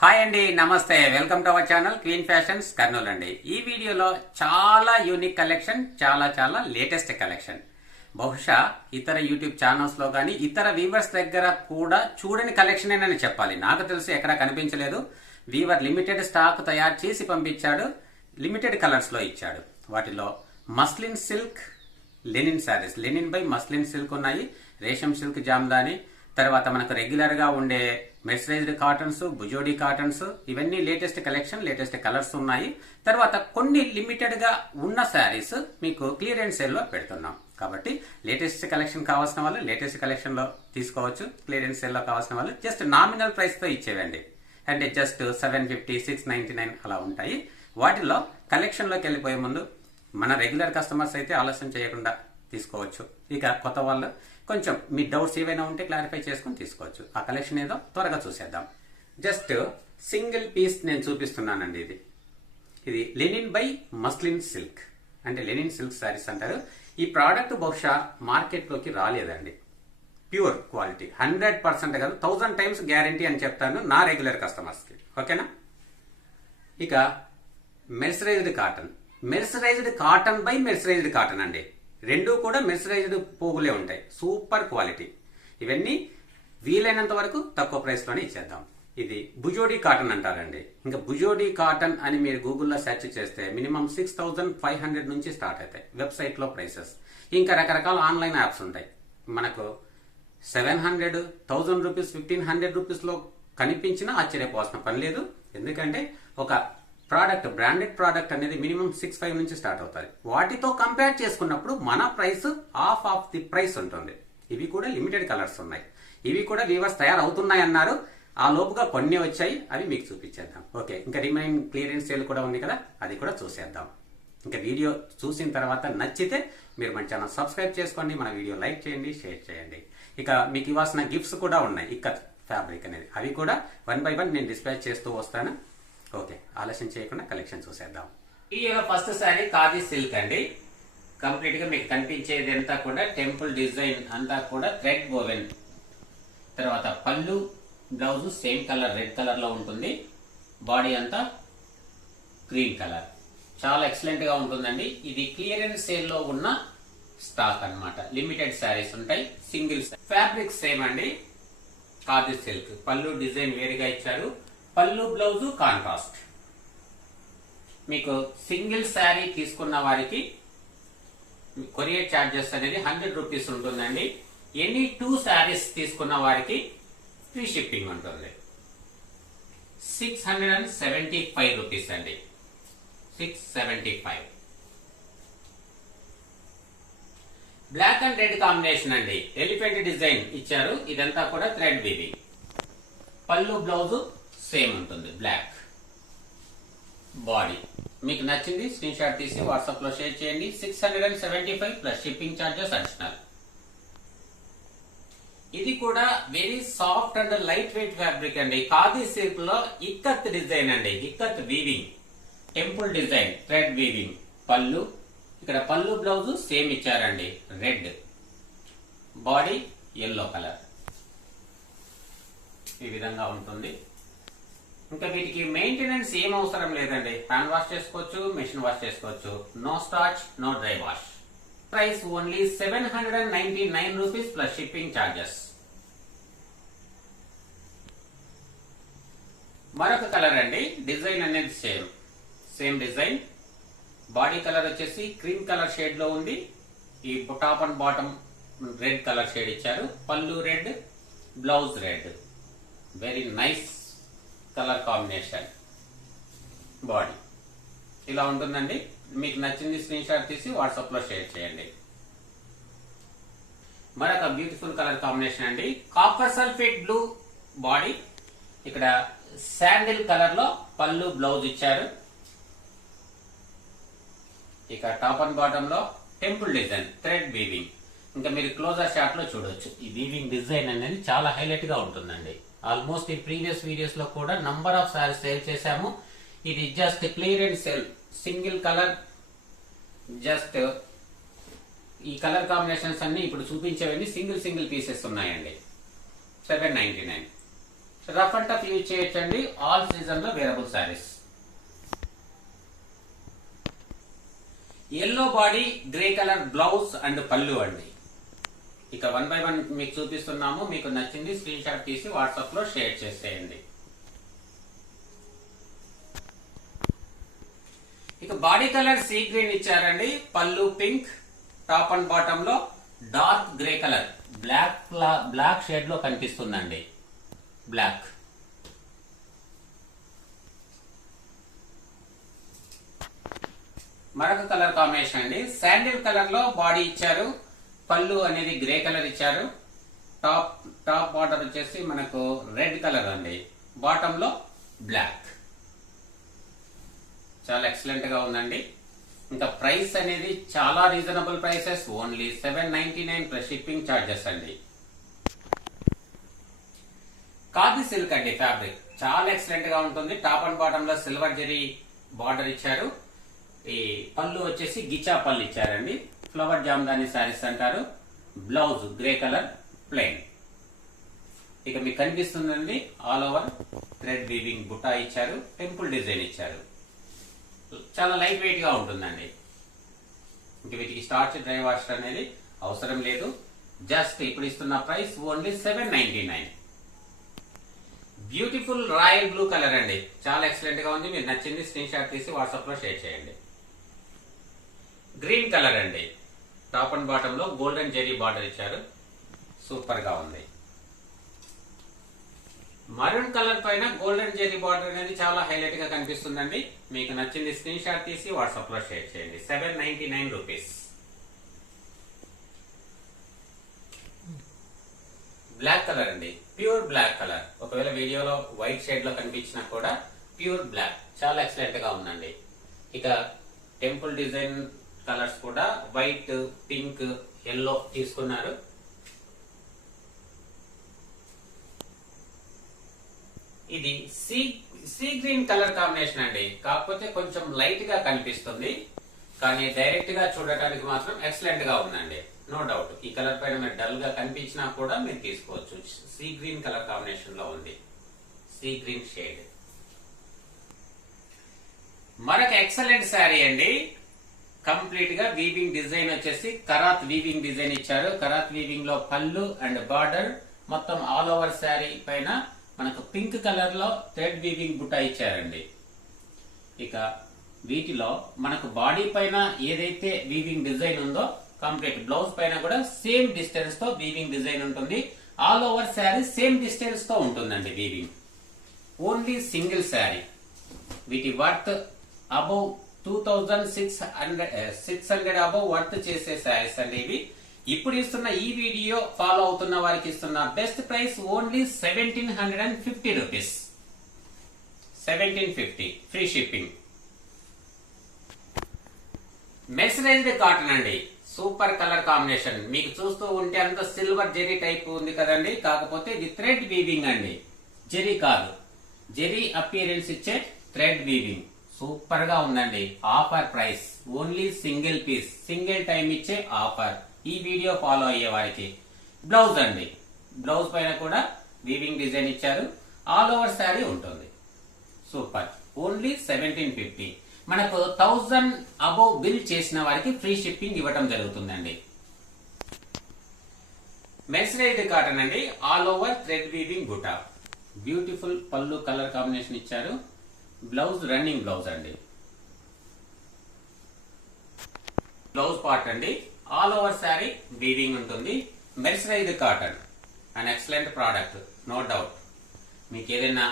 Hi అండి నమస్తే. Welcome to our channel queen fashions Kurnool అండి. ఈ వీడియోలో చాలా యూనిక్ కలెక్షన్ చాలా చాలా లేటెస్ట్ కలెక్షన్. బహుశా ఇతర యూట్యూబ్ ఛానల్స్లో కానీ ఇతర వీవర్స్ దగ్గర కూడా చూడని కలెక్షన్ అని చెప్పాలి. నాకు తెలిసి ఎక్కడా కనిపించలేదు. వీవర్ లిమిటెడ్ స్టాక్ తయారు చేసి పంపించాడు లిమిటెడ్ కలర్స్లో ఇచ్చాడు. వాటిలో muslin silk linen saris linen by muslin silk ఉన్నాయి. రేషం సిల్క్ జామ్దాని తర్వాత మనకు రెగ్యులర్గా ఉండే మెర్సరైజ్డ్ కాటన్స్ బుజోడి కాటన్స్ ఇవన్నీ లేటెస్ట్ కలెక్షన్ లేటెస్ట్ కలర్స్ ఉన్నాయి. తర్వాత కొన్ని లిమిటెడ్గా ఉన్న శారీస్ మీకు క్లియరెన్స్ సేల్లో పెడుతున్నాం. కాబట్టి లేటెస్ట్ కలెక్షన్ కావాల్సిన వాళ్ళు లేటెస్ట్ కలెక్షన్లో తీసుకోవచ్చు. క్లియరెన్స్ సేల్లో కావాల్సిన వాళ్ళు జస్ట్ నామినల్ ప్రైస్తో ఇచ్చేవండి అంటే just seven fifty six ninety nine అలా ఉంటాయి. వాటిలో కలెక్షన్లోకి వెళ్ళిపోయే ముందు మన రెగ్యులర్ కస్టమర్స్ అయితే ఆలస్యం చేయకుండా తీసుకోవచ్చు. ఇక కొత్త వాళ్ళు కొంచెం మీ డౌట్స్ ఏవైనా ఉంటే క్లారిఫై చేసుకొని తీసుకోవచ్చు. ఆ కలెక్షన్ ఏదో త్వరగా చూసేద్దాం. జస్ట్ సింగిల్ పీస్ నేను చూపిస్తున్నానండి ఇది. ఇది లెనిన్ బై మస్లిన్ సిల్క్. అంటే లెనిన్ సిల్క్ శారీస్ అంటారు. ఈ ప్రోడక్ట్ బహుశా మార్కెట్లోకి రాలేదండి. Pure quality. హండ్రెడ్ పర్సెంట్ కాదు థౌజండ్ టైమ్స్ గ్యారంటీ అని చెప్తాను నా రెగ్యులర్ కస్టమర్స్కి ఓకేనా? ఇక mercerised cotton. Mercerised cotton by mercerised cotton అండి. రెండు కూడా మెర్సరైజ్డ్ పోగులే ఉంటాయి. Super quality. ఇవన్నీ వీలైనంత వరకు తక్కువ ప్రైస్లోనే ఇచ్చేద్దాం. ఇది బుజోడి కాటన్ అంటారండి. ఇంకా బుజోడి కాటన్ అని మీరు గూగుల్లో సెర్చ్ చేస్తే minimum six thousand five hundred నుంచి స్టార్ట్ అవుతాయి వెబ్సైట్లో ప్రైసెస్. ఇంకా రకరకాల ఆన్లైన్ యాప్స్ ఉంటాయి. మనకు seven hundred thousand rupees fifteen hundred రూపీస్లో కనిపించినా ఆశ్చర్యపోవాల్సిన పని లేదు. ఎందుకంటే ఒక ప్రోడక్ట్ బ్రాండెడ్ ప్రోడక్ట్ అనేది మినిమం సిక్స్ ఫైవ్ నుంచి స్టార్ట్ అవుతాయి వాటితో కంపేర్ చేసుకున్నప్పుడు మన price half of the price ఉంటుంది. ఇవి కూడా లిమిటెడ్ కలర్స్ ఉన్నాయి. ఇవి కూడా వీవర్స్ తయారవుతున్నాయి అన్నారు. ఆ లోపుగా కొన్ని వచ్చాయి అవి మీకు చూపించేద్దాం. ఓకే ఇంకా రిమైన్ క్లియరెన్స్ సేల్ కూడా ఉంది కదా అది కూడా చూసేద్దాం. ఇంకా వీడియో చూసిన తర్వాత నచ్చితే మీరు మన ఛానల్ సబ్స్క్రైబ్ చేసుకోండి మన వీడియో లైక్ చేయండి షేర్ చేయండి. ఇక మీకు ఇవ్వాల్సిన గిఫ్ట్స్ కూడా ఉన్నాయి ఇక్కత్ ఫ్యాబ్రిక్ అనేది. అవి కూడా వన్ బై వన్ నేను డిస్పాచ్ చేస్తూ వస్తాను. ఓకే ఆలస్యం చేయకుండా కలెక్షన్ చూసేద్దాం. ఈ ఫస్ట్ శారీ ఖాదీ సిల్క్ అండి. కంప్లీట్గా మీకు కనిపించేది అంతా కూడా టెంపుల్ డిజైన్ అంతా కూడా థ్రెడ్ బోవెన్ తర్వాత పళ్ళు బ్లౌజ్ సేమ్ కలర్ రెడ్ కలర్లో ఉంటుంది. బాడీ అంతా గ్రీన్ కలర్. చాలా ఎక్సలెంట్గా ఉంటుందండి. ఇది క్లియరెన్స్ సేల్లో ఉన్న స్టాక్ అన్నమాట. లిమిటెడ్ శారీస్ ఉంటాయి సింగిల్ ఫ్యాబ్రిక్ సేమ్ అండి. ఖాదీ సిల్క్. పళ్ళు డిజైన్ వేరుగా ఇచ్చారు. పళ్ళు బ్లౌజు కాంట్రాస్ట్. మీకు సింగిల్ శారీ తీసుకున్న వారికి కొరియర్ ఛార్జెస్ అనేది హండ్రెడ్ రూపీస్ ఉంటుందండి. ఎనీ టూ శారీస్ తీసుకున్న వారికి ఫ్రీ షిప్పింగ్ ఉంటుంది. Six hundred and seventy five rupees అండి. Six seventy five. Black and red combination అండి. ఎలిఫెంట్ డిజైన్ ఇచ్చారు. ఇదంతా కూడా థ్రెడ్ వీవింగ్ పళ్ళు బ్లౌజు సేమ్ ఉంటుంది బ్లాక్ బాడీ మీకు నచ్చింది స్క్రీన్ షాట్ తీసి వాట్సాప్లో షేర్ చేయండి. Six hundred and seventy five plus shipping charges additional ఇది కూడా very soft and lightweight fabric అండి. ఖాదీ సిల్క్లో ఇక్కత్ డిజైన్ అండి. Ikat weaving temple design thread weaving పళ్ళు. ఇక్కడ పళ్ళు బ్లౌజ్ సేమ్ ఇచ్చారండి. రెడ్ బాడీ ఎల్లో కలర్ ఈ విధంగా ఉంటుంది. ఇంకా వీటికి మెయింటెనెన్స్ ఏం అవసరం లేదండి. ప్యాన్ వాష్ చేసుకోవచ్చు మెషిన్ వాష్ చేసుకోవచ్చు. No starch no dry wash price only seven hundred and ninety nine rupees plus shipping charges మరొక కలర్ అండి డిజైన్ అనేది same same design body colour వచ్చేసి క్రీమ్ కలర్ షేడ్లో ఉంది. ఈ top and bottom red colour shade ఇచ్చారు. పళ్ళు red blouse red very nice colour combination. Body. ఇలా ఉంటుందండి. మీకు నచ్చింది స్క్రీన్ షాట్ తీసి వాట్సాప్లో షేర్ చేయండి. మరొక బ్యూటిఫుల్ కలర్ కాంబినేషన్ అండి. కాపర్ సల్ఫేట్ బ్లూ బాడీ ఇక్కడ శాండిల్ కలర్లో పళ్ళు బ్లౌజ్ ఇచ్చారు. ఇక టాప్ అండ్ బాటమ్లో టెంపుల్ డిజైన్ థ్రెడ్ వీవింగ్ ఇంకా మీరు క్లోజర్ షాట్లో చూడొచ్చు. ఈ వీవింగ్ డిజైన్ అనేది చాలా హైలైట్గా ఉంటుందండి. ఆల్మోస్ట్ ఈ ప్రీవియస్ వీడియోస్లో కూడా నంబర్ ఆఫ్ సారీస్ సేల్ చేశాము. ఇది just clearance sale single colour just ఈ కలర్ కాంబినేషన్స్ అన్ని ఇప్పుడు చూపించేవన్నీ సింగిల్ సింగిల్ పీసెస్ ఉన్నాయండి. Seven ninety nine rough and tough use చేయొచ్చండి. ఆల్ సీజన్లో wearable saris yellow body grey colour blouse and పళ్ళు అండి. ఇక వన్ బై వన్ మీకు చూపిస్తున్నాము. మీకు నచ్చింది స్క్రీన్ షాట్ తీసి వాట్సాప్లో షేర్ చేసేయండి. ఇక బాడీ కలర్ సీ గ్రీన్ ఇచ్చారండి. పళ్ళు pink top and బాటమ్లో dark grey colour. Black black షేడ్లో కనిపిస్తుందండి. బ్లాక్. మరొక కలర్ కాంబినేషన్ అండి. శాండిల్ కలర్లో బాడీ ఇచ్చారు. పళ్ళు అనేది గ్రే కలర్ ఇచ్చారు. టాప్ టాప్ బార్డర్ వచ్చేసి మనకు రెడ్ కలర్ అండి. బాటంలో బ్లాక్. చాలా ఎక్సలెంట్గా ఉందండి. ఇంకా ప్రైస్ అనేది చాలా reasonable prices only seven ninety nine plus shipping charges అండి. ఖాదీ సిల్క్ అండి ఫ్యాబ్రిక్ చాలా ఎక్సలెంట్గా ఉంటుంది. టాప్ అండ్ బాటమ్లో సిల్వర్ జరీ బార్డర్ ఇచ్చారు. ఈ పళ్ళు వచ్చేసి గిచా పళ్ళు ఇచ్చారండి. ఫ్లవర్ జామ్దాని శారీస్ అంటారు. Blouse grey colour plain. ఇక మీకు కనిపిస్తుందండి all over thread weaving buta ఇచ్చారు టెంపుల్ డిజైన్ ఇచ్చారు. చాలా లైట్ వెయిట్గా ఉంటుందండి. ఇంక వీటికి స్టార్చ్ డ్రై వాషర్ అనేది అవసరం లేదు. జస్ట్ ఇప్పుడు ఇస్తున్న price only seven ninety nine. Beautiful royal blue colour అండి. చాలా ఎక్సలెంట్గా ఉంది. మీరు నచ్చింది స్క్రీన్ షాట్ తీసి వాట్సాప్లో షేర్ చేయండి. గ్రీన్ కలర్ అండి. టాప్ అండ్ బాటమ్లో గోల్డెన్ జెరీ బార్డర్ ఇచ్చారు. సూపర్గా ఉంది. మరూన్ కలర్ పైన గోల్డెన్ జెరీ బార్డర్ అనేది చాలా హైలైట్గా కనిపిస్తుందండి. మీకు నచ్చింది స్క్రీన్ షాట్ తీసి వాట్సాప్లో షేర్ చేయండి. Seven ninety nine rupees black colour అండి. Pure black colour. ఒకవేళ వీడియోలో వైట్ షేడ్లో కనిపించినా కూడా ప్యూర్ బ్లాక్ చాలా ఎక్సలెంట్గా ఉందండి. ఇక టెంపుల్ డిజైన్ కలర్స్ కూడా వైట్ పింక్ ఎల్లో తీసుకున్నారు. ఇది sea sea green colour combination అండి. కాకపోతే కొంచెం లైట్గా కనిపిస్తుంది. కానీ డైరెక్ట్గా చూడటానికి మాత్రం ఎక్సలెంట్గా ఉందండి. నో డౌట్ ఈ కలర్ పైన మీరు డల్గా కనిపించినా కూడా మీరు తీసుకోవచ్చు. సీ గ్రీన్ కలర్ కాంబినేషన్లో ఉంది. Sea green shade. మరొక ఎక్సలెంట్ శారీ అండి. కంప్లీట్గా వీవింగ్ డిజైన్ వచ్చేసి కరాత్ వీవింగ్ డిజైన్ ఇచ్చారు. కరాత్ వీవింగ్లో పళ్ళు అండ్ బార్డర్. మొత్తం ఆల్ ఓవర్ శారీ పైన మనకు పింక్ కలర్లో థ్రెడ్ వీవింగ్ బుట్ట ఇచ్చారండి. ఇక వీటిలో మనకు బాడీ పైన ఏదైతే వీవింగ్ డిజైన్ ఉందో కంప్లీట్ బ్లౌజ్ పైన కూడా సేమ్ డిస్టెన్స్తో వీవింగ్ డిజైన్ ఉంటుంది. ఆల్ ఓవర్ శారీ సేమ్ డిస్టెన్స్తో ఉంటుందండి వీవింగ్. Only single sari. వీటి worth above two thousand six hundred six hundred above worth చేసే శారీస్ అండి ఇవి ఇప్పుడు ఇస్తున్న ఈ వీడియో ఫాలో అవుతున్న వారికి ఇస్తున్న best price only seventeen hundred and fifty rupees seventeen fifty free shipping mercerised cotton అండి. సూపర్ కలర్ కాంబినేషన్ మీకు చూస్తూ ఉంటే అంత సిల్వర్ జెరీ టైప్ ఉంది కదండి. కాకపోతే ఇది థ్రెడ్ వీవింగ్ అండి. జెరీ కాదు. జెరీ అపియరెన్స్ ఇచ్చే థ్రెడ్ వీవింగ్ సూపర్గా ఉందండి. Offer price. Only single piece. Single time ఇచ్చే ఆఫర్. ఈ వీడియో ఫాలో అయ్యే వారికి. బ్లౌజ్ అండి. బ్లౌజ్ పైన కూడా వీవింగ్ డిజైన్ ఇచ్చారు. ఆల్ ఓవర్ శారీ ఉంటుంది. సూపర్. Only seventeen fifty. మనకు థౌజండ్ అబౌవ్ బిల్ చేసిన వారికి ఫ్రీ షిప్పింగ్ ఇవ్వడం జరుగుతుందండి. మెర్సరైజ్డ్ కాటన్ అండి. All over thread weaving buta. Beautiful పళ్ళు కలర్ కాంబినేషన్ ఇచ్చారు. బ్లౌజ్ రన్నింగ్ బ్లౌజ్ అండి. బ్లౌజ్ పార్ట్ అండి. ఆల్ ఓవర్ శారీ వీవింగ్ ఉంటుంది. Mercerised cotton. And excellent product no doubt మీకు ఏదైనా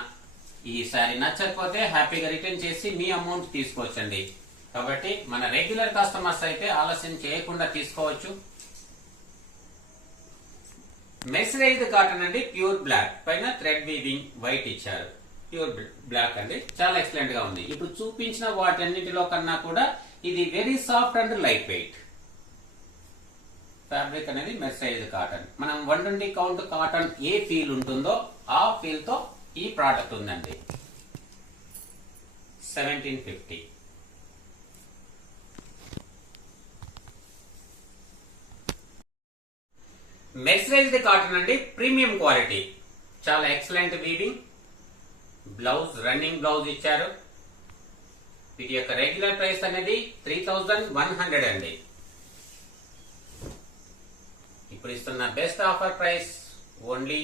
ఈ శారీ నచ్చకపోతే హ్యాపీగా రిటర్న్ చేసి మీ అమౌంట్ తీసుకోవచ్చండి. కాబట్టి మన రెగ్యులర్ కస్టమర్స్ అయితే ఆలస్యం చేయకుండా తీసుకోవచ్చు. మెర్సరైజ్డ్ కాటన్ అండి ప్యూర్ బ్లాక్. పైన థ్రెడ్ వీవింగ్ వైట్ ఇచ్చారు. ప్యూర్ బ్లాక్ అండి. చాలా ఎక్సలెంట్గా ఉంది. ఇప్పుడు చూపించిన వాటన్నిటిలో కన్నా కూడా ఇది very soft and lightweight fabric అనేది మెర్సైజ్ కాటన్ మనం వన్ ట్వంటీ కౌంట్ కాటన్ ఏ ఫీల్ ఉంటుందో ఆ ఫీల్తో ఈ ప్రోడక్ట్ ఉందండి. సెవెంటీన్ ఫిఫ్టీ మెర్సరైజ్డ్ కాటన్ అండి. ప్రీమియం క్వాలిటీ చాలా excellent weaving blouse running blouse ఇచ్చారు. వీటి యొక్క రెగ్యులర్ ప్రైస్ అనేది త్రీ థౌజండ్ వన్ హండ్రెడ్ అండి. ఇప్పుడు ఇస్తున్న best offer price only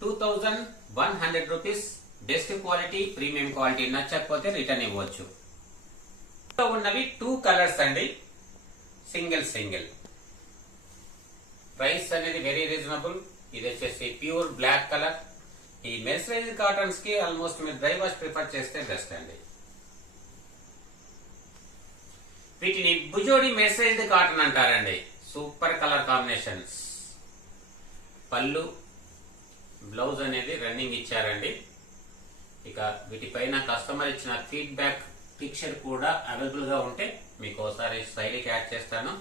two thousand one hundred rupees best quality premium quality నచ్చకపోతే రిటర్న్ ఇవ్వచ్చు. ఉన్నవి టూ కలర్స్ అండి. సింగిల్ సింగిల్ ప్రైస్ అనేది వెరీ రీజనబుల్ ఇది వచ్చేసి ప్యూర్ బ్లాక్ కలర్ ఈ మెర్సరైజ్ కాటన్స్కి ఆల్మోస్ట్ మీరు డ్రై వాష్ ప్రిఫర్ చేస్తే బెస్ట్ అండి. వీటిని భుజోడి మెర్సరైజ్డ్ కాటన్ అంటారండి. Super colour combinations. పళ్ళు బ్లౌజ్ అనేది రన్నింగ్ ఇచ్చారండి. ఇక వీటిపైన కస్టమర్ ఇచ్చిన ఫీడ్బ్యాక్ పిక్చర్ కూడా అవైలబుల్గా ఉంటే మీకు ఒకసారి స్టైల్కి యాడ్ చేస్తాను.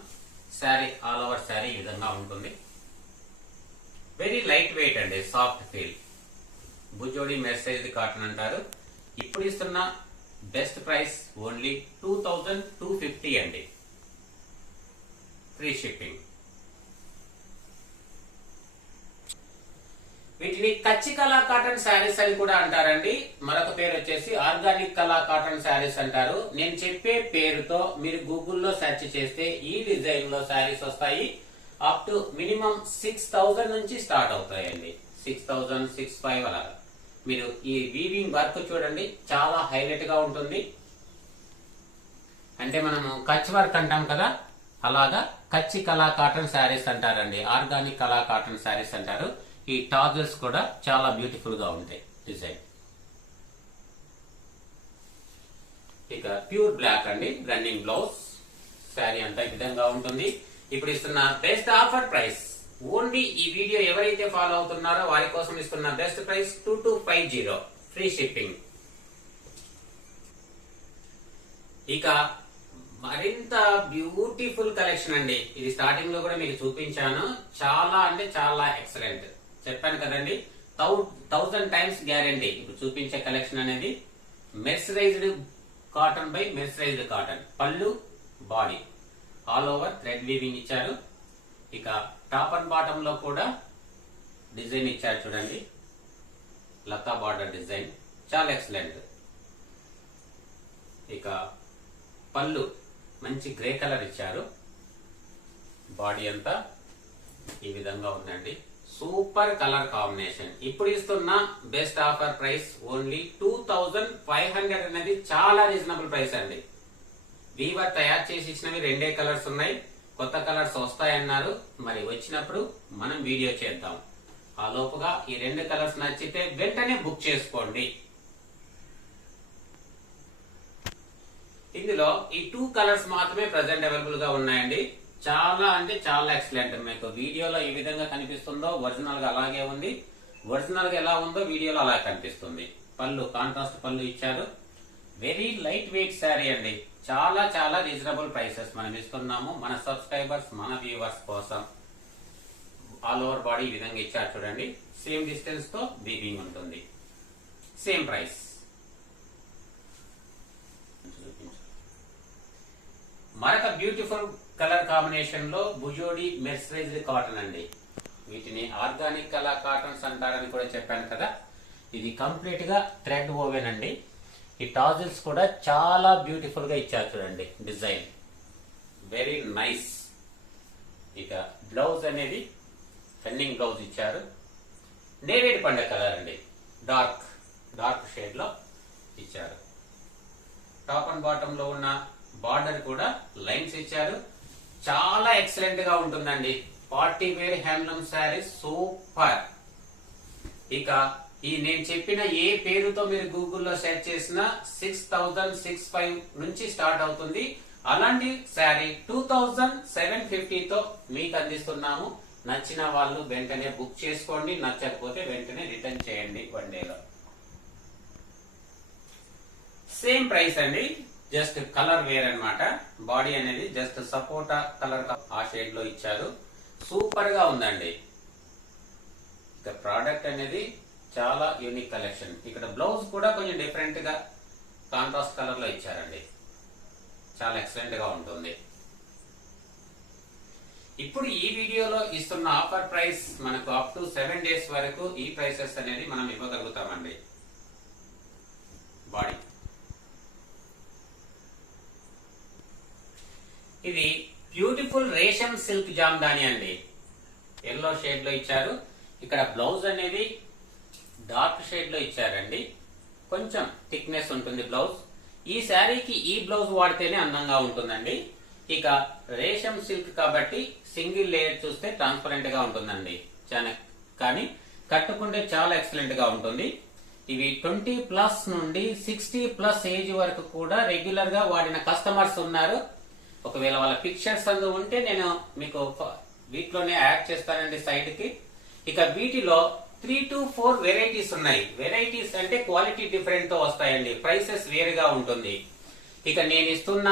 శారీ ఆల్ ఓవర్ శారీ ఈ విధంగా ఉంటుంది. వెరీ లైట్ వెయిట్ అండి సాఫ్ట్ ఫీల్ భుజోడి మెసేజ్ కాటన్ అంటారు. ఇప్పుడు ఇస్తున్న best price only two thousand two fifty అండి. Free shipping. వీటిని కచ్చి కళా కాటన్ శారీస్ అని కూడా అంటారండి. మరొక పేరు వచ్చేసి ఆర్గానిక్ కళా కాటన్ శారీస్ అంటారు. నేను చెప్పే పేరుతో మీరు గూగుల్లో సెర్చ్ చేస్తే ఈ డిజైన్లో శారీస్ వస్తాయి. Up to minimum six thousand నుంచి స్టార్ట్ అవుతాయండి. సిక్స్ థౌజండ్ సిక్స్ ఫైవ్ అలాగా మీరు ఈ వీవింగ్ వర్క్ చూడండి చాలా హైలైట్గా ఉంటుంది. అంటే మనము కచ్ వర్క్ అంటాం కదా అలాగా కచ్చి కళా కాటన్ శారీస్ అంటారండి. ఆర్గానిక్ కళా కాటన్ శారీస్ అంటారు. ఈ టాజర్స్ కూడా చాలా బ్యూటిఫుల్గా ఉంటాయి డిజైన్ ఇక ప్యూర్ బ్లాక్ అండి రన్నింగ్ బ్లౌజ్ శారీ అంతా ఈ విధంగా ఉంటుంది. ఇప్పుడు ఇస్తున్న బెస్ట్ ఆఫర్ ప్రైస్ ఓన్లీ ఈ వీడియో ఎవరైతే ఫాలో అవుతున్నారో వారి కోసం ఇస్తున్న best price two two five zero free shipping ఇక మరింత బ్యూటిఫుల్ కలెక్షన్ అండి. ఇది స్టార్టింగ్లో కూడా మీకు చూపించాను. చాలా అంటే చాలా ఎక్సలెంట్ చెప్పాను కదండి. థౌజండ్ టైమ్స్ గ్యారంటీ ఇప్పుడు చూపించే కలెక్షన్ అనేది mercerised cotton by mercerised cotton పళ్ళు body all over thread weaving ఇచ్చారు. ఇక టాప్ అండ్ బాటమ్లో కూడా డిజైన్ ఇచ్చారు చూడండి. లతా బార్డర్ డిజైన్. చాలా ఎక్సలెంట్. ఇక పళ్ళు మంచి గ్రే కలర్ ఇచ్చారు. బాడీ అంతా ఈ విధంగా ఉందండి. Super colour combination. ఇప్పుడు ఇస్తున్న best offer price only two thousand five hundred అనేది చాలా రీజనబుల్ ప్రైస్ అండి. వీవర్ తయారు చేసి ఇచ్చినవి రెండే కలర్స్ ఉన్నాయి. కొత్త కలర్స్ వస్తాయన్నారు. మరి వచ్చినప్పుడు మనం వీడియో చేద్దాం. ఆ లోపుగా ఈ రెండు కలర్స్ నచ్చితే వెంటనే బుక్ చేసుకోండి. ఇందులో ఈ టూ కలర్స్ మాత్రమే ప్రజెంట్ అవైలబుల్గా ఉన్నాయండి. చాలా అంటే చాలా ఎక్సలెంట్. మీకు వీడియోలో ఈ విధంగా కనిపిస్తుందో ఒరిజినల్గా అలాగే ఉంది. ఒరిజినల్గా ఎలా ఉందో వీడియోలో అలా కనిపిస్తుంది. పళ్ళు కాంట్రాస్ట్ పళ్ళు ఇచ్చారు. వెరీ లైట్ వెయిట్ శారీ అండి. చాలా చాలా రీజనబుల్ ప్రైసెస్ మనం ఇస్తున్నాము. మన సబ్స్క్రైబర్స్ మన వ్యూవర్స్ కోసం ఆల్ ఓవర్ బాడీ ఈ విధంగా ఇచ్చారు చూడండి. సేమ్ డిస్టెన్స్తో బీబింగ్ ఉంటుంది. సేమ్ ప్రైస్ మరొక బ్యూటిఫుల్ కలర్ కాంబినేషన్లో బుజోడి మెర్సరైజ్డ్ కాటన్ అండి. వీటిని ఆర్గానిక్ కలర్ కాటన్స్ అంటారని కూడా చెప్పాను కదా. ఇది కంప్లీట్గా థ్రెడ్ ఓవెన్ అండి. ఈ టాజిల్స్ కూడా చాలా బ్యూటిఫుల్గా ఇచ్చారు చూడండి డిజైన్. వెరీ నైస్ ఇక బ్లౌజ్ అనేది రన్నింగ్ బ్లౌజ్ ఇచ్చారు. నేరేడు పండ కలర్ అండి. డార్క్ డార్క్ షేడ్లో ఇచ్చారు. టాప్ అండ్ బాటమ్లో ఉన్న బార్డర్ కూడా లైన్స్ ఇచ్చారు. చాలా ఎక్సలెంట్గా ఉంటుందండి. Party wear handloom sari super ఇక ఈ నేను చెప్పిన ఏ పేరుతో మీరు గూగుల్లో సెర్చ్ చేసినా సిక్స్ థౌజండ్ సిక్స్ ఫైవ్ నుంచి స్టార్ట్ అవుతుంది. అలాంటి శారీ టూ థౌజండ్ సెవెన్ ఫిఫ్టీతో మీకు అందిస్తున్నాము. నచ్చిన వాళ్ళు వెంటనే బుక్ చేసుకోండి. నచ్చకపోతే వెంటనే రిటర్న్ చేయండి వన్ డేలో సేమ్ ప్రైస్ అండి. జస్ట్ కలర్ వేర్ అన్నమాట. బాడీ అనేది జస్ట్ సపోటా కలర్ ఆ షేడ్లో ఇచ్చారు. సూపర్గా ఉందండి. ఇక ప్రోడక్ట్ అనేది చాలా యూనిక్ కలెక్షన్ ఇక్కడ బ్లౌజ్ కూడా కొంచెం డిఫరెంట్గా కాంట్రాస్ట్ కలర్లో ఇచ్చారండి. చాలా ఎక్సలెంట్గా ఉంటుంది. ఇప్పుడు ఈ వీడియోలో ఇస్తున్న ఆఫర్ ప్రైస్ మనకు అప్ టు సెవెన్ డేస్ వరకు ఈ ప్రైసెస్ అనేది మనం ఇవ్వగలుగుతామండి. బాడీ ఇది బ్యూటిఫుల్ రేషన్ సిల్క్ జామ్ దాని అండి. ఎల్లో షేడ్లో ఇచ్చారు. ఇక్కడ బ్లౌజ్ అనేది డార్క్ షేడ్లో ఇచ్చారండి. కొంచెం థిక్నెస్ ఉంటుంది బ్లౌజ్. ఈ శారీకి ఈ బ్లౌజ్ వాడితేనే అందంగా ఉంటుందండి. ఇక రేషం సిల్క్ కాబట్టి సింగిల్ లేయర్ చూస్తే ట్రాన్స్పరెంట్గా ఉంటుందండి. చాలా కానీ కట్టుకుంటే చాలా ఎక్సలెంట్గా ఉంటుంది. ఇవి ట్వంటీ ప్లస్ నుండి సిక్స్టీ ప్లస్ ఏజ్ వరకు కూడా రెగ్యులర్గా వాడిన కస్టమర్స్ ఉన్నారు. ఒకవేళ వాళ్ళ పిక్చర్స్ అందు ఉంటే నేను మీకు వీటిలోనే యాడ్ చేస్తానండి సైట్కి ఇక వీటిలో త్రీ టు ఫోర్ వెరైటీస్ ఉన్నాయి. వెరైటీస్ అంటే క్వాలిటీ డిఫరెంట్తో వస్తాయండి. ప్రైసెస్ వేరుగా ఉంటుంది. ఇక నేను ఇస్తున్న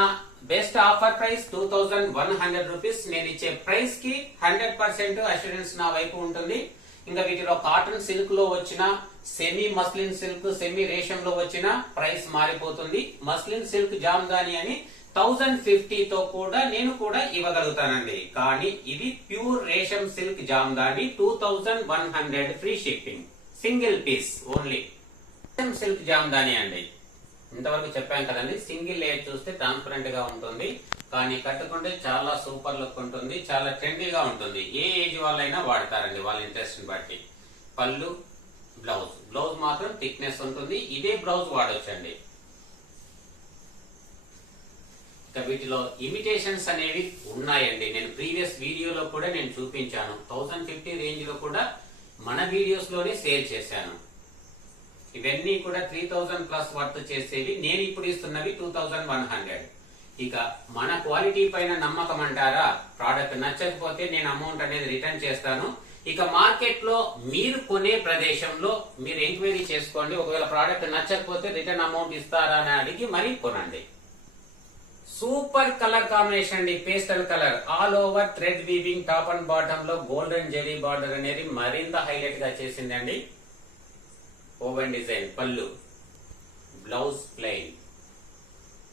best offer price two thousand one hundred rupees. నేను ఇచ్చే ప్రైస్కి హండ్రెడ్ పర్సెంట్ అష్యూరెన్స్ నా వైపు ఉంటుంది. ఇంకా వీటిలో కాటన్ సిల్క్లో వచ్చిన సెమీ మస్లిన్ సిల్క్ సెమీ రేషం లో వచ్చిన ప్రైస్ మారిపోతుంది. మస్లిన్ సిల్క్ జామ్దాని అని థౌజండ్ ఫిఫ్టీతో కూడా నేను కూడా ఇవ్వగలుగుతానండి. కానీ ఇది pure రేషం silk Jamdani two thousand one hundred free shipping. Single piece only. రేషం silk Jamdani అండి. ఇంతవరకు చెప్పాం కదండి సింగిల్ లేయర్ చూస్తే ట్రాన్స్పరెంట్గా ఉంటుంది. కానీ కట్టుకుంటే చాలా సూపర్ లుక్ ఉంటుంది చాలా ట్రెండీగా ఉంటుంది. ఏ ఏజ్ వాళ్ళైనా వాడతారండి వాళ్ళ ఇంట్రెస్ట్ బట్టి. పళ్ళు బ్లౌజ్. బ్లౌజ్ మాత్రం థిక్నెస్ ఉంటుంది. ఇదే బ్లౌజ్ వాడొచ్చండి ఇక వీటిలో ఇమిటేషన్స్ అనేవి ఉన్నాయండి. నేను ప్రీవియస్ వీడియోలో కూడా నేను చూపించాను. థౌసండ్ ఫిఫ్టీ రేంజ్లో కూడా మన వీడియోస్లోనే సేల్ చేశాను. ఇవన్నీ కూడా త్రీ థౌజండ్ ప్లస్ వర్త్ చేసేవి. నేను ఇప్పుడు ఇస్తున్నవి టూ థౌజండ్ వన్ హండ్రెడ్ ఇక మన క్వాలిటీ పైన నమ్మకం అంటారా? ప్రోడక్ట్ నచ్చకపోతే నేను అమౌంట్ అనేది రిటర్న్ చేస్తాను. ఇక మార్కెట్లో మీరు కొనే ప్రదేశంలో మీరు ఎంక్వైరీ చేసుకోండి. ఒకవేళ ప్రోడక్ట్ నచ్చకపోతే రిటర్న్ అమౌంట్ ఇస్తారా అని అడిగి మరీ కొనండి. సూపర్ కలర్ కాంబినేషన్ అండి pastel colour. All over thread weaving top and బాటమ్లో golden zari border అనేది మరింత హైలైట్గా చేసిందండి. ఓవెన్ డిజైన్ పళ్ళు. బ్లౌజ్ ప్లెయిన్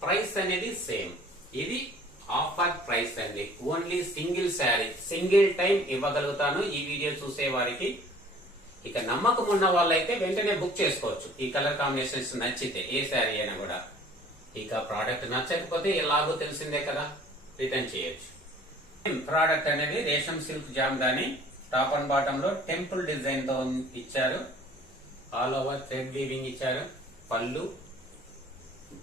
ప్రైస్ అనేది సేమ్ ఇది ఆఫర్ ప్రైస్ అండి. Only single sari single time ఇవ్వగలుగుతాను ఈ వీడియో చూసే వారికి. ఇక నమ్మకం ఉన్న వాళ్ళైతే వెంటనే బుక్ చేసుకోవచ్చు. ఈ కలర్ కాంబినేషన్స్ నచ్చితే ఏ శారీ అయినా కూడా. ఇక ప్రోడక్ట్ నచ్చకపోతే ఎలాగో తెలిసిందే కదా. రిటర్న్ చేయొచ్చు. ప్రోడక్ట్ అనేది రేషం సిల్క్ జామ్దాని టాప్ అండ్ బాటమ్లో టెంపుల్ డిజైన్తో ఇచ్చారు. ఆల్ ఓవర్ థ్రెడ్ వీవింగ్ ఇచ్చారు. పళ్ళు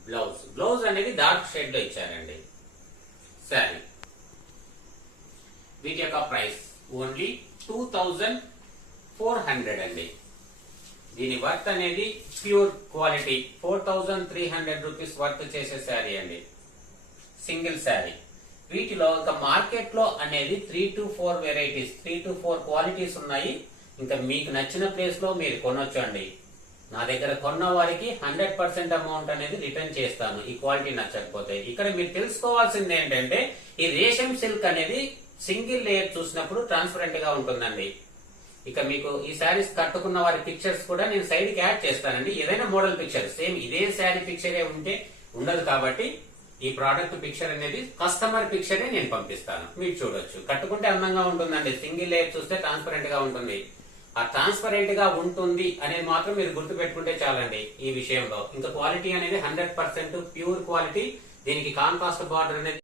బ్లౌజ్ బ్లౌజ్ అనేది డార్క్ షేడ్లో ఇచ్చారండి. సారీ వీటి యొక్క price only two thousand four hundred అండి. దీని వర్త్ అనేది pure quality. Four thousand three hundred rupees worth చేసే శారీ అండి. సింగిల్ శారీ. వీటిలో ఇంకా మార్కెట్లో అనేది three to four varieties three to four qualities ఉన్నాయి. ఇంకా మీకు నచ్చిన ప్లేస్లో మీరు కొనొచ్చండి. నా దగ్గర కొన్న వారికి హండ్రెడ్ పర్సెంట్ అమౌంట్ అనేది రిటర్న్ చేస్తాను. ఈ క్వాలిటీ నచ్చకపోతే. ఇక్కడ మీరు తెలుసుకోవాల్సింది ఏంటంటే ఈ రేషం సిల్క్ అనేది సింగిల్ లేయర్ చూసినప్పుడు ట్రాన్స్పరెంట్గా ఉంటుందండి. ఇక మీకు ఈ శారీస్ కట్టుకున్న వారి పిక్చర్స్ కూడా నేను సైడ్కి యాడ్ చేస్తానండి. ఏదైనా మోడల్ పిక్చర్ సేమ్ ఇదే శారీ పిక్చరే ఉంటే ఉండదు కాబట్టి ఈ ప్రోడక్ట్ పిక్చర్ అనేది కస్టమర్ పిక్చరే నేను పంపిస్తాను. మీరు చూడొచ్చు. కట్టుకుంటే అందంగా ఉంటుందండి. సింగిల్ లేయర్ చూస్తే ట్రాన్స్పరెంట్గా ఉంటుంది. ఆ ట్రాన్స్పరెంట్గా ఉంటుంది అనేది మాత్రం మీరు గుర్తు పెట్టుకుంటే చాలండి ఈ విషయంలో. ఇంకా క్వాలిటీ అనేది హండ్రెడ్ పర్సెంట్ ప్యూర్ క్వాలిటీ దీనికి కాంట్రాస్ట్ బార్డర్ అనేది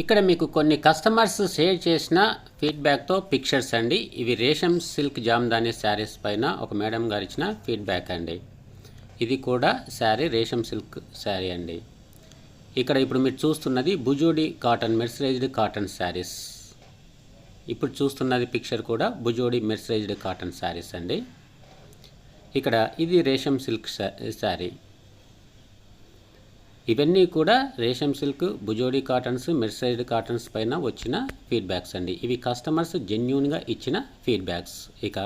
ఇక్కడ మీకు కొన్ని కస్టమర్స్ షేర్ చేసిన ఫీడ్బ్యాక్తో పిక్చర్స్ అండి. ఇవి రేషం సిల్క్ జామ్దాని శారీస్ పైన ఒక మేడం గారు ఇచ్చిన ఫీడ్బ్యాక్ అండి. ఇది కూడా శారీ రేషం సిల్క్ శారీ అండి. ఇక్కడ ఇప్పుడు మీరు చూస్తున్నది Bhujodi cotton mercerised cotton saris. ఇప్పుడు చూస్తున్నది పిక్చర్ కూడా బుజోడి మెర్సరైజ్డ్ కాటన్ శారీస్ అండి. ఇక్కడ ఇది రేషం సిల్క్ శారీ. ఇవన్నీ కూడా రేషం silk Bhujodi cottons mercerised cottons పైన వచ్చిన ఫీడ్బ్యాక్స్ అండి. ఇవి కస్టమర్స్ జెన్యున్గా ఇచ్చిన ఫీడ్బ్యాక్స్ ఇక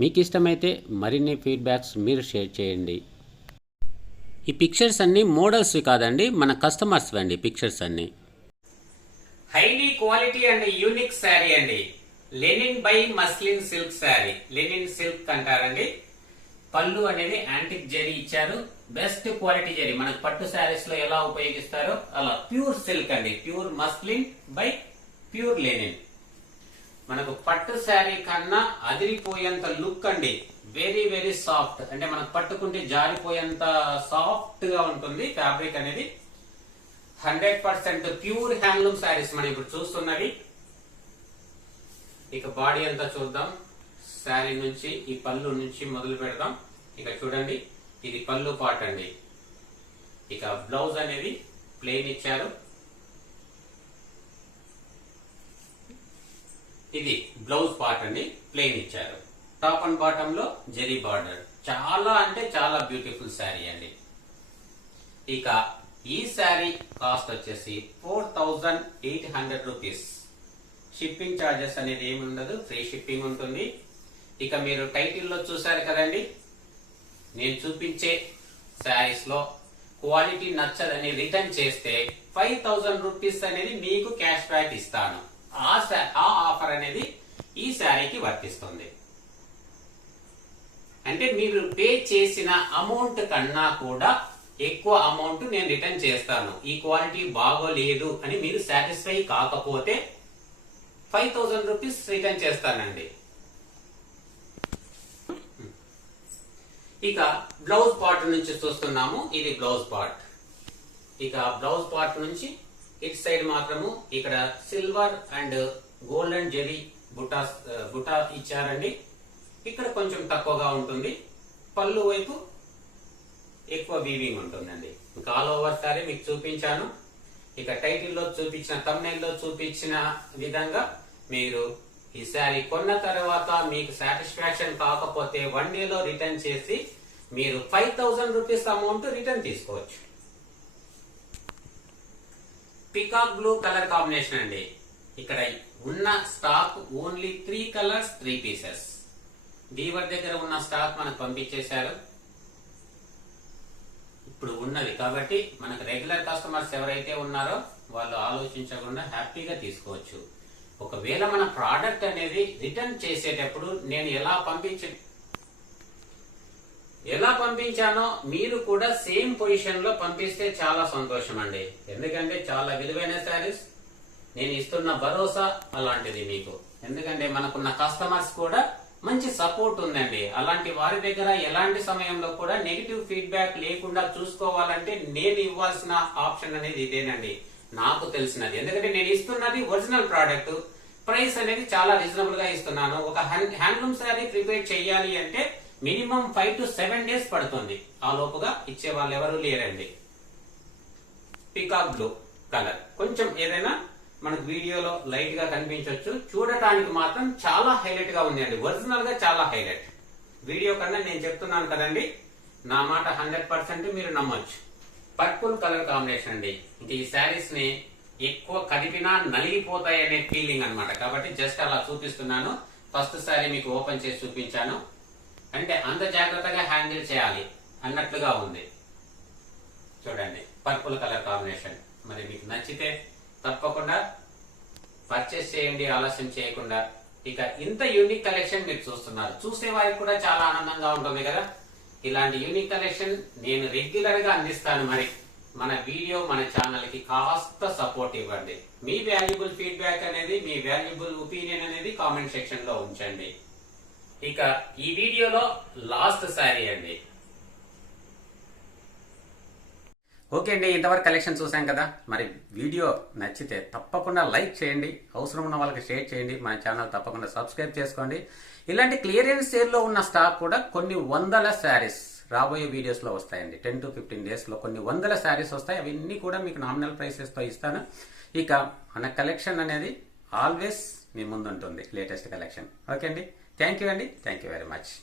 మీకు ఇష్టమైతే మరిన్ని ఫీడ్బ్యాక్స్ మీరు షేర్ చేయండి. ఈ పిక్చర్స్ అన్నీ మోడల్స్ కాదండి మన కస్టమర్స్ అండి పిక్చర్స్ అన్ని. Highly quality and unique sari అండి. Linen by muslin silk sari linen silk అంటారండి. పళ్ళు అనేది యాంటిక్ జరీ ఇచ్చారు. బెస్ట్ క్వాలిటీ జరీ మనకు పట్టు శారీస్లో ఎలా ఉపయోగిస్తారో అలా. ప్యూర్ సిల్క్ అండి. Pure muslin by pure linen మనకు పట్టు శారీ కన్నా అదిరిపోయేంత లుక్ అండి. వెరీ వెరీ సాఫ్ట్ అంటే మనకు పట్టుకుంటే జారిపోయేంత సాఫ్ట్గా ఉంటుంది ఫ్యాబ్రిక్ అనేది. Hundred percent pure handloom saris మనం ఇప్పుడు చూస్తున్నవి. ఇక బాడీ అంతా చూద్దాం. శారీ నుంచి ఈ పళ్ళు నుంచి మొదలు పెడదాం. ఇక చూడండి ఇది పళ్ళు పార్ట్ అండి. ఇక బ్లౌజ్ అనేది ప్లెయిన్ ఇచ్చారు. ఇది బ్లౌజ్ పార్ట్ అండి ప్లెయిన్ ఇచ్చారు. టాప్ అండ్ బాటమ్లో జెరీ బార్డర్. చాలా అంటే చాలా బ్యూటిఫుల్ శారీ అండి. ఇక ఈ శారీ కాస్ట్ వచ్చేసి four thousand eight hundred rupees. Shipping charges అనేది ఏమి ఉండదు ఫ్రీ షిప్పింగ్ ఉంటుంది. ఇక మీరు టైటిల్లో చూశారు కదండి? నేను చూపించే శారీస్లో క్వాలిటీ నచ్చదని రిటర్న్ చేస్తే ఫైవ్ థౌజండ్ రూపీస్ అనేది మీకు క్యాష్ బ్యాక్ ఇస్తాను. ఆ శా- ఆ ఆఫర్ అనేది ఈ శారీకి వర్తిస్తుంది. అంటే మీరు పే చేసిన అమౌంట్ కన్నా కూడా ఎక్కువ అమౌంట్ నేను రిటర్న్ చేస్తాను. ఈ క్వాలిటీ బాగోలేదు అని మీరు సాటిస్ఫై కాకపోతే ఫైవ్ థౌజండ్ రూపీస్ రిటర్న్ చేస్తానండి. ఇక బ్లౌజ్ పార్ట్ నుంచి చూస్తున్నాము ఇది బ్లౌజ్ పార్ట్. ఇక బ్లౌజ్ పార్ట్ నుంచి ఇట్ సైడ్ మాత్రము ఇక్కడ silver and golden zari buta buta ఇచ్చారండి. ఇక్కడ కొంచెం తక్కువగా ఉంటుంది. పళ్ళు వైపు ఎక్కువ వీవింగ్ ఉంటుందండి. ఇంకా ఆల్ ఓవర్ సారీ మీకు చూపించాను. ఇక టైటిల్లో చూపించిన తమ్నైల్లో చూపించిన విధంగా మీరు ఈ శారీ కొన్న తర్వాత మీకు సాటిస్ఫాక్షన్ కాకపోతే వన్ డేలో రిటర్న్ చేసి మీరు five thousand rupees amount return తీసుకోవచ్చు. పికాక్ బ్లూ కలర్ కాంబినేషన్ అండి. ఇక్కడ ఉన్న stock only three colours three pieces. డీవర్ దగ్గర ఉన్న స్టాక్ మనకు పంపించేశారు. ఇప్పుడు ఉన్నది కాబట్టి మనకు రెగ్యులర్ కస్టమర్స్ ఎవరైతే ఉన్నారో వాళ్ళు ఆలోచించకుండా హ్యాపీగా తీసుకోవచ్చు. ఒకవేళ మన ప్రోడక్ట్ అనేది రిటర్న్ చేసేటప్పుడు నేను ఎలా పంపించ ఎలా పంపించానో మీరు కూడా సేమ్ పొజిషన్లో పంపిస్తే చాలా సంతోషం అండి ఎందుకంటే చాలా విలువైన శారీస్ నేను ఇస్తున్న భరోసా అలాంటిది మీకు. ఎందుకంటే మనకున్న కస్టమర్స్ కూడా మంచి సపోర్ట్ ఉందండి. అలాంటి వారి దగ్గర ఎలాంటి సమయంలో కూడా నెగిటివ్ ఫీడ్బ్యాక్ లేకుండా చూసుకోవాలంటే నేను ఇవ్వాల్సిన ఆప్షన్ అనేది ఇదేనండి. నాకు తెలిసినది. ఎందుకంటే నేను ఇస్తున్నది ఒరిజినల్ ప్రోడక్ట్ ప్రైస్ అనేది చాలా రీజనబుల్గా ఇస్తున్నాను. ఒక హ్యాండ్లూమ్ శారీ ప్రిపేర్ చేయాలి అంటే minimum five to seven days పడుతుంది. ఆ లోపుగా ఇచ్చే వాళ్ళు ఎవరు లేరండి. పికాక్ బ్లూ కలర్ కొంచెం ఏదైనా మనకు వీడియోలో లైట్గా కనిపించవచ్చు చూడటానికి మాత్రం చాలా హైలైట్గా ఉంది అండి ఒరిజినల్గా చాలా హైలైట్ వీడియో కన్నా నేను చెప్తున్నాను కదండి నా మాట హండ్రెడ్ పర్సెంట్ మీరు నమ్మొచ్చు. పర్పుల్ కలర్ కాంబినేషన్ అండి. ఇంకా ఈ శారీస్ని ఎక్కువ కదిపినా నలిగిపోతాయనే ఫీలింగ్ అనమాట కాబట్టి జస్ట్ అలా చూపిస్తున్నాను. ఫస్ట్ శారీ మీకు ఓపెన్ చేసి చూపించాను. అంటే అంత జాగ్రత్తగా హ్యాండిల్ చేయాలి అన్నట్లుగా ఉంది. చూడండి పర్పుల్ కలర్ కాంబినేషన్. మరి మీకు నచ్చితే తప్పకుండా పర్చేస్ చేయండి ఆలస్యం చేయకుండా. ఇక ఇంత యూనిక్ కలెక్షన్ మీరు చూస్తున్నారు. చూసే వారికి కూడా చాలా ఆనందంగా ఉంటుంది కదా. ఇలాంటి యూనిక్ కలెక్షన్ నేను రెగ్యులర్గా అందిస్తాను మరి. మన వీడియో మన ఛానల్కి కాస్త సపోర్ట్ ఇవ్వండి. మీ వాల్యుబుల్ ఫీడ్బ్యాక్ అనేది మీ వాల్యుబుల్ ఒపీనియన్ అనేది కామెంట్ సెక్షన్లో ఉంచండి. ఇక ఈ వీడియోలో లాస్ట్ శారీ అండి. ఓకే అండి ఇంతవరకు కలెక్షన్ చూసాం కదా. మరి వీడియో నచ్చితే తప్పకుండా లైక్ చేయండి. అవసరం ఉన్న వాళ్ళకి షేర్ చేయండి. మన ఛానల్ తప్పకుండా సబ్స్క్రైబ్ చేసుకోండి. ఇలాంటి క్లియరెన్స్ సేల్లో ఉన్న స్టాక్ కూడా కొన్ని వందల శారీస్ రాబోయే వీడియోస్లో వస్తాయండి. టెన్ టు ఫిఫ్టీన్ డేస్లో కొన్ని వందల శారీస్ వస్తాయి. అవన్నీ కూడా మీకు నామినల్ ప్రైసెస్తో ఇస్తాను. ఇక మన కలెక్షన్ అనేది ఆల్వేస్ మీ ముందు ఉంటుంది లేటెస్ట్ కలెక్షన్. ఓకే అండి. థ్యాంక్ యూ అండి. Thank you very much.